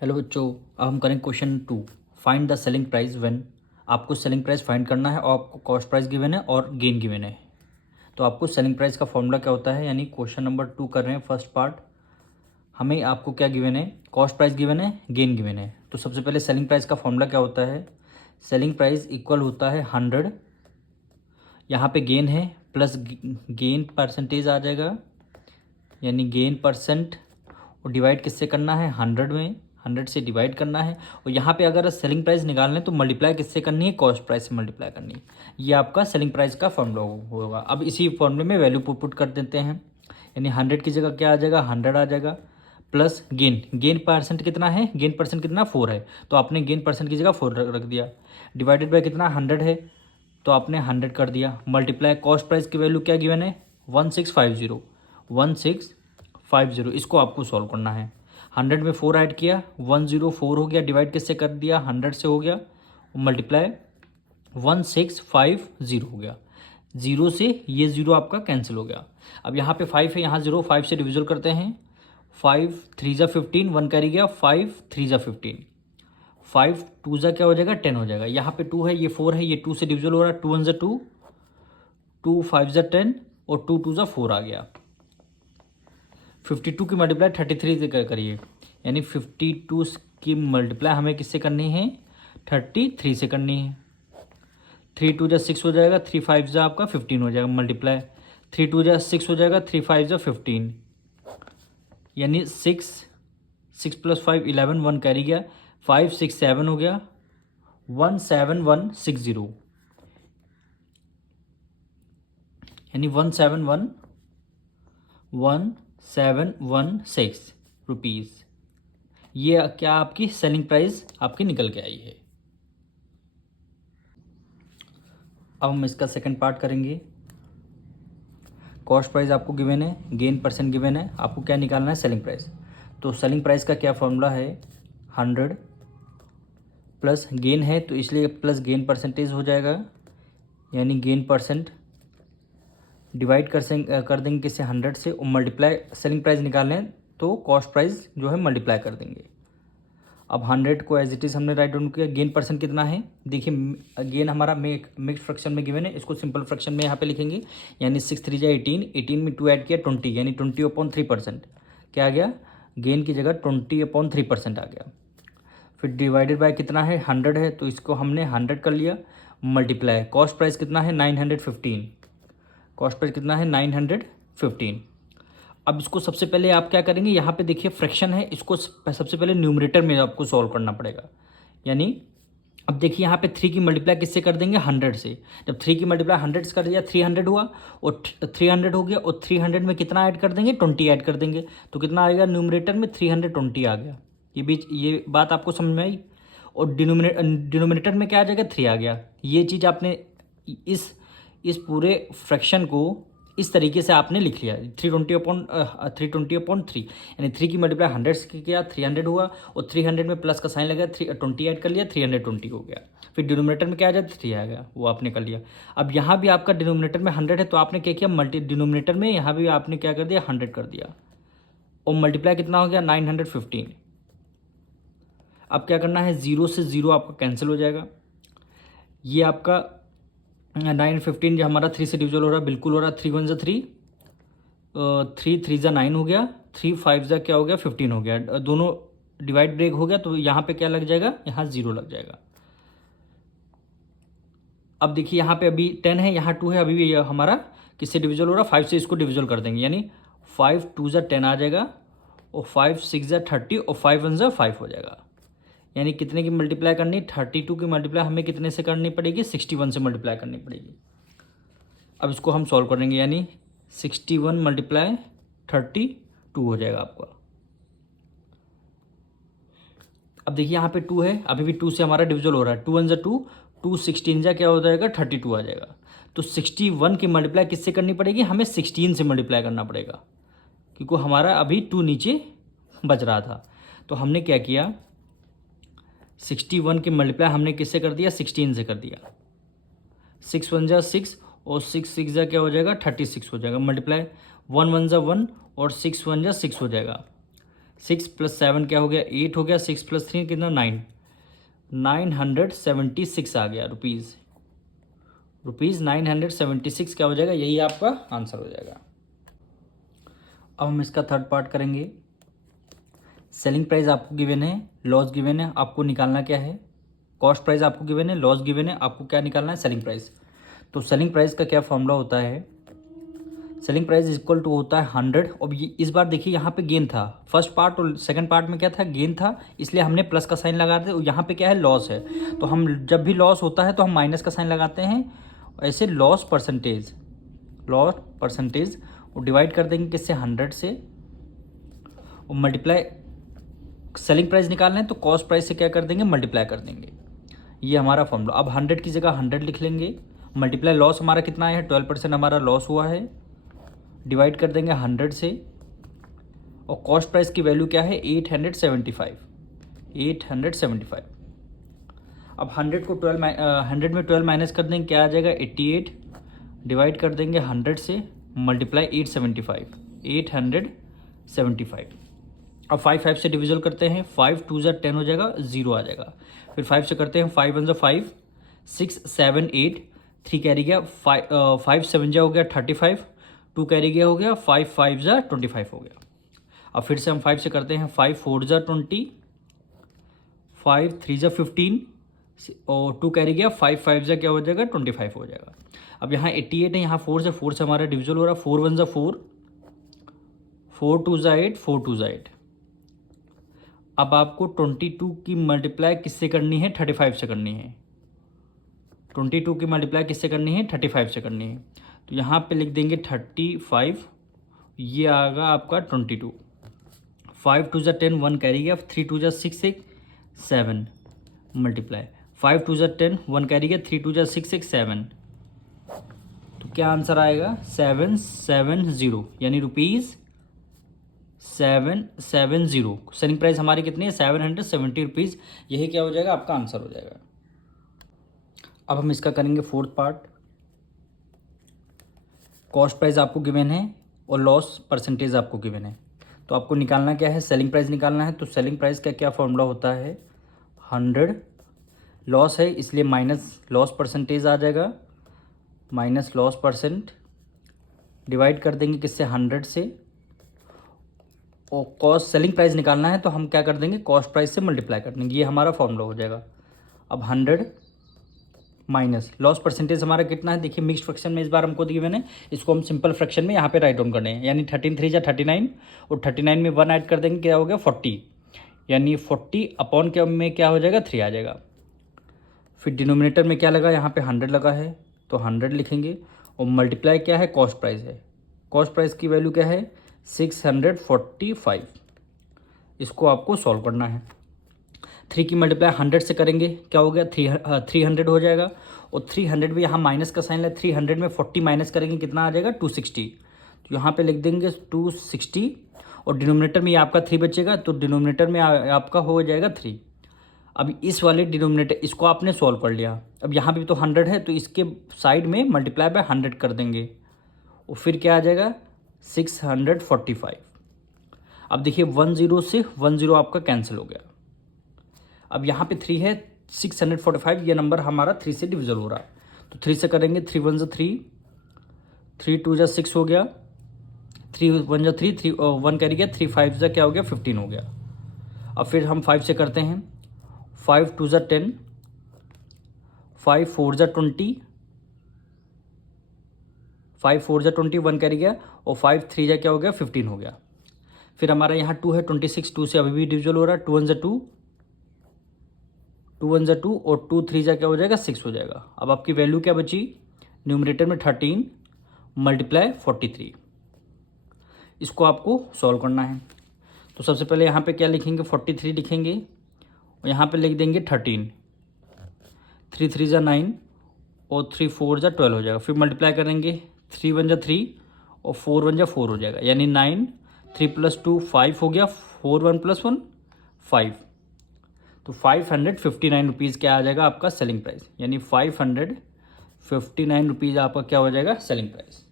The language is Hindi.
हेलो बच्चों, अब हम करेंगे question 2। Find the selling price when. आपको सेलिंग प्राइस फाइंड करना है और आपको कॉस्ट प्राइस गिवन है और गेन गिवन है। तो आपको सेलिंग प्राइस का फॉर्मूला क्या होता है, यानी क्वेश्चन नंबर 2 कर रहे हैं फर्स्ट पार्ट। हमें आपको क्या गिवन है, कॉस्ट प्राइस गिवन है, गेन गिवन है। तो सबसे पहले सेलिंग प्राइस का फॉर्मूला क्या होता है, सेलिंग प्राइस इक्वल होता है 100, यहाँ पे गेन है प्लस गेन परसेंटेज आ जाएगा, यानी गेन परसेंट, और डिवाइड किससे करना है 100 में, 100 से डिवाइड करना है। और यहाँ पे अगर सेलिंग प्राइस निकालना है तो मल्टीप्लाई किससे करनी है, कॉस्ट प्राइस से मल्टीप्लाई करनी है। ये आपका सेलिंग प्राइस का फॉर्मूला होगा। अब इसी फॉर्मूले में वैल्यू पुट कर देते हैं, यानी 100 की जगह क्या आ जाएगा, 100 आ जाएगा, प्लस गेन, गेन परसेंट कितना है, गेन परसेंट कितना 4 है, तो आपने गेन परसेंट की जगह 4 रख दिया, डिवाइडेड बाय कितना 100 है, तो आपने 100 कर दिया, मल्टीप्लाई कॉस्ट प्राइस की वैल्यू क्या गिवन है 1650, 1650। इसको आपको सॉल्व करना है। 100 में 4 ऐड किया, 104 हो गया, डिवाइड किससे कर दिया 100 से हो गया, मल्टीप्लाई 1650 हो गया। जीरो से ये जीरो आपका कैंसिल हो गया। अब यहाँ पे 5 है, यहाँ 0, 5 से डिविजल करते हैं, 5 3 ज़ा 15, 1 कैरी गया, 5 3 ज़ा 15, 5 2 ज़ा क्या हो जाएगा 10 हो जाएगा। यहाँ पे 2 है, ये 4 है, ये 2 से डिविजल हो रहा है, 2 1 ज़ा 2, 2 5 ज़ा 10 और 2 2 ज़ा 4 आ गया। 52 की मल्टीप्लाई 33 से करिए, यानी 52 की मल्टीप्लाई हमें किससे करनी है 33 से करनी है। 3 2 जा 6 हो जाएगा, 3 5 जा आपका 15 हो जाएगा, मल्टीप्लाई 3 2 जा 6 हो जाएगा, 3 5 जा 15, यानी 6 6 प्लस 5 11, 1 कैरी गया, 5 6 7 हो गया, 17160, यानी 17116 रुपीज़। ये क्या आपकी सेलिंग प्राइस आपकी निकल के आई है। अब हम इसका सेकंड पार्ट करेंगे। कॉस्ट प्राइस आपको गिवन है, गेन परसेंट गिवन है, आपको क्या निकालना है सेलिंग प्राइस। तो सेलिंग प्राइस का क्या फॉर्मूला है 100 प्लस गेन है, तो इसलिए प्लस गेन परसेंटेज हो जाएगा, यानी गेन परसेंट डिवाइड कर देंगे किससे 100 से, और मल्टीप्लाई सेलिंग प्राइस निकालना है तो कॉस्ट प्राइस जो है मल्टीप्लाई कर देंगे। अब 100 को एज इट इज़ हमने राइट डाउन किया। गेन परसेंट कितना है, देखिए गेन हमारा मिक्स फ्रैक्शन में गिवन है, इसको सिंपल फ्रैक्शन में यहाँ पे लिखेंगे, यानी 6 3 जा 18, 18 में 2 ऐड किया 20, यानी 20/3%। क्या आ गया, गेन की जगह 20/3% आ गया। फिर डिवाइडेड बाय कितना है 100 है, तो इसको हमने 100 कर लिया, मल्टीप्लाई कॉस्ट प्राइस कितना है 915, कॉस्ट प्राइस कितना है 915। अब इसको सबसे पहले आप क्या करेंगे, यहाँ पे देखिए फ्रैक्शन है, इसको सबसे पहले न्यूमरेटर में आपको सॉल्व करना पड़ेगा। यानी अब देखिए यहाँ पे 3 की मल्टीप्लाई किससे कर देंगे 100 से। जब 3 की मल्टीप्लाई 100 से कर दिया 300 हुआ, और 300 हो गया, और 300 में कितना ऐड कर देंगे 20 ऐड कर देंगे, तो कितना आएगा न्यूमरेटर में 320 आ गया। ये बात आपको समझ में आई। और डिनोमिनेटर में क्या आ जाएगा 3 आ गया। ये चीज़ आपने इस पूरे फ्रैक्शन को इस तरीके से आपने लिख लिया 320/3, यानी 3 की मल्टीप्लाई 100 से किया 300 हुआ, और 300 में प्लस का साइन लगा 20 ऐड कर लिया 320 हो गया। फिर डिनोमिनेटर में क्या आ जाए 3 आ गया, वो आपने कर लिया। अब यहाँ भी आपका डिनोमिनेटर में 100 है, तो आपने क्या किया डिनोमिनेटर में यहाँ भी आपने क्या कर दिया 100 कर दिया, और मल्टीप्लाई कितना हो गया 915। अब क्या करना है, 0 से 0 आपका कैंसिल हो जाएगा। ये आपका 915 जो हमारा 3 से डिविजल हो रहा है, बिल्कुल हो रहा है, 3 1 ज़ा 3, 3 3 ज़ा 9 हो गया, 3 5 ज़ा क्या हो गया 15 हो गया, दोनों डिवाइड ब्रेक हो गया, तो यहाँ पे क्या लग जाएगा, यहाँ 0 लग जाएगा। अब देखिए यहाँ पे अभी 10 है, यहाँ 2 है, अभी भी हमारा किससे डिविजल हो रहा है 5 से, इसको डिविजल कर देंगे, यानी 5 2 ज़ा 10 आ जाएगा, और 5 6 ज़ा 30, और 5 1 ज़ा 5 हो जाएगा। यानी कितने की मल्टीप्लाई करनी, 32 की मल्टीप्लाई हमें कितने से करनी पड़ेगी 61 से मल्टीप्लाई करनी पड़ेगी। अब इसको हम सॉल्व करेंगे, यानी 61 मल्टीप्लाई 32 हो जाएगा आपका। अब देखिए यहाँ पे 2 है, अभी भी 2 से हमारा डिविजल हो रहा है, 2 1 ज़ा 2, 2 16 जा क्या हो जाएगा 32 आ जाएगा। तो 61 की मल्टीप्लाई किससे करनी पड़ेगी, हमें 16 से मल्टीप्लाई करना पड़ेगा, क्योंकि हमारा अभी 2 नीचे बच रहा था। तो हमने क्या किया, 61 की मल्टीप्लाई हमने किससे कर दिया 16 से कर दिया। 6 1 ज़ा 6, और 6 6 ज़ा क्या हो जाएगा 36 हो जाएगा, मल्टीप्लाई 1 1 ज़ा 1, और 6 1 ज़ा 6 हो जाएगा, 6 + 7 क्या हो गया, 8 हो गया। 6 + 3 कितना, 9, 976 आ गया रुपीज़। 976 क्या हो जाएगा, यही आपका आंसर हो जाएगा। अब हम इसका थर्ड पार्ट करेंगे। सेलिंग प्राइस आपको गिवन है, लॉस गिवन है, आपको निकालना क्या है। कॉस्ट प्राइस आपको गिवन है, लॉस गिवन है, आपको क्या निकालना है, सेलिंग प्राइस। तो सेलिंग प्राइस का क्या फॉर्मूला होता है, सेलिंग प्राइस इक्वल टू होता है 100। और ये इस बार देखिए यहाँ पे गेन था, फर्स्ट पार्ट और सेकंड पार्ट में क्या था, गेन था, इसलिए हमने प्लस का साइन लगा दिया। और यहाँ पे क्या है, लॉस है, तो हम जब भी लॉस होता है तो हम माइनस का साइन लगाते हैं। ऐसे लॉस परसेंटेज और डिवाइड कर देंगे किससे, 100 से, और मल्टीप्लाई। सेलिंग प्राइस निकालना है तो कॉस्ट प्राइस से क्या कर देंगे, मल्टीप्लाई कर देंगे। ये हमारा फॉर्मूला। अब 100 की जगह 100 लिख लेंगे, मल्टीप्लाई लॉस हमारा कितना आया है, 12% हमारा लॉस हुआ है, डिवाइड कर देंगे 100 से, और कॉस्ट प्राइस की वैल्यू क्या है, 875। अब 100 को 100 में 12 माइनस कर देंगे, क्या आ जाएगा, 88, डिवाइड कर देंगे 100 से, मल्टीप्लाई 875। अब 5 से डिविजल करते हैं, 5 2 ज़ा 10 हो जाएगा, 0 आ जाएगा। फिर 5 से करते हैं, 5 1 ज़ा 5, 6 7 8, 3 कैरी गया, 5 7 जा हो गया 35, 2 कैरी गया हो गया, 5 5 ज़ा 25 हो गया। अब फिर से हम 5 से करते हैं, 5 4 ज़ा 20, 5 3 ज़ा 15, और 2 कैरी गया, 5 5 ज़ा क्या हो जाएगा, 25 हो जाएगा। अब यहाँ 88 है, यहाँ 4 से हमारा डिविजल हो रहा है, 4 1 ज़ा 4, 4 2 ज़ा 8, 4 2 ज़ा 8। अब आपको 22 की मल्टीप्लाई किससे करनी है, 35 से करनी है। 22 की मल्टीप्लाई किससे करनी है, 35 से करनी है। तो यहाँ पे लिख देंगे 35, ये आएगा आपका 22। 5 2 ज़ा 10, 1 कैरी गया, 3 2 ज़ा 6 6 7, मल्टीप्लाई 5 2 ज़ा 10, 1 कैरी गया, 3 2 ज़ा 6 6 7। तो क्या आंसर आएगा, 770, यानी ₹770। सेलिंग प्राइस हमारी कितनी है, 770 रुपीज़। यही क्या हो जाएगा, आपका आंसर हो जाएगा। अब हम इसका करेंगे फोर्थ पार्ट। कॉस्ट प्राइस आपको गिवन है और लॉस परसेंटेज आपको गिवन है, तो आपको निकालना क्या है, सेलिंग प्राइस निकालना है। तो सेलिंग प्राइस का क्या फॉर्मूला होता है, 100, लॉस है इसलिए माइनस लॉस परसेंटेज आ जाएगा, माइनस लॉस परसेंट, डिवाइड कर देंगे किससे, 100 से, और कॉस्ट सेलिंग प्राइस निकालना है तो हम क्या कर देंगे, कॉस्ट प्राइस से मल्टीप्लाई कर देंगे, ये हमारा फॉर्मूला हो जाएगा। अब 100 माइनस लॉस परसेंटेज हमारा कितना है, देखिए मिक्स्ड फ्रैक्शन में इस बार हमको दिए मैंने, इसको हम सिंपल फ्रैक्शन में यहाँ पे राइट डाउन करने हैं, यानी 13 3 जा 39, और 39 में 1 ऐड कर देंगे, क्या हो गया 40, यानी 40 अपॉन क्या में क्या हो जाएगा, 3 आ जाएगा। फिर डिनोमिनेटर में क्या लगा, यहाँ पे 100 लगा है तो 100 लिखेंगे, और मल्टीप्लाई क्या है, कॉस्ट प्राइस है, कॉस्ट प्राइस की वैल्यू क्या है, 645। इसको आपको सॉल्व करना है। 3 की मल्टीप्लाई 100 से करेंगे, क्या हो गया, 300 हो जाएगा, और 300 में यहाँ माइनस का साइन है, 300 में 40 माइनस करेंगे, कितना आ जाएगा, 260। तो यहाँ पे लिख देंगे 260, और डिनोमिनेटर में ये आपका 3 बचेगा, तो डिनोमिनेटर में आपका हो जाएगा 3। अब इस वाले डिनोमिनेटर इसको आपने सॉल्व कर लिया, अब यहाँ पे तो 100 है तो इसके साइड में मल्टीप्लाई बाय 100 कर देंगे, और फिर क्या आ जाएगा, 645। अब देखिए 10 से 10 आपका कैंसिल हो गया। अब यहाँ पे 3 है, 645, ये नंबर हमारा 3 से डिविजल हो रहा है, तो 3 से करेंगे, 3 1 ज़ा 3, 3 2 ज़ा 6 हो गया, 3 1 ज़ा 3, 3 1 कैरी गया, 3 5 ज़ा क्या हो गया, 15 हो गया। अब फिर हम 5 से करते हैं, 5 2 ज़ा 10, 5 4 ज़ा 20, 5 4 ज़ा 20, 1 कैरी गया, और 5 3 ज़ा क्या हो गया, 15 हो गया। फिर हमारा यहाँ 2 है, 26, 2 से अभी भी डिविजल हो रहा है, 2 1 ज़ा 2, 2 1 ज़ा 2, और 2 3 ज़ा क्या हो जाएगा, 6 हो जाएगा। अब आपकी वैल्यू क्या बची, न्यूमरेटर में 13 मल्टीप्लाई 43। इसको आपको सॉल्व करना है। तो सबसे पहले यहाँ पे क्या लिखेंगे, 43 लिखेंगे, और यहाँ पे लिख देंगे 13, 3 3 ज़ा 9, और 3 4 ज़ा 12 हो जाएगा। फिर मल्टीप्लाई करेंगे, 3 1 ज़ा 3, और 4 1 ज़ा 4 हो जाएगा, यानी 9, 3 + 2 5 हो गया, 4 1 + 1 5। तो 559 रुपीज़ क्या आ जाएगा आपका सेलिंग प्राइस, यानी 559 रुपीज़ आपका क्या हो जाएगा, सेलिंग प्राइस।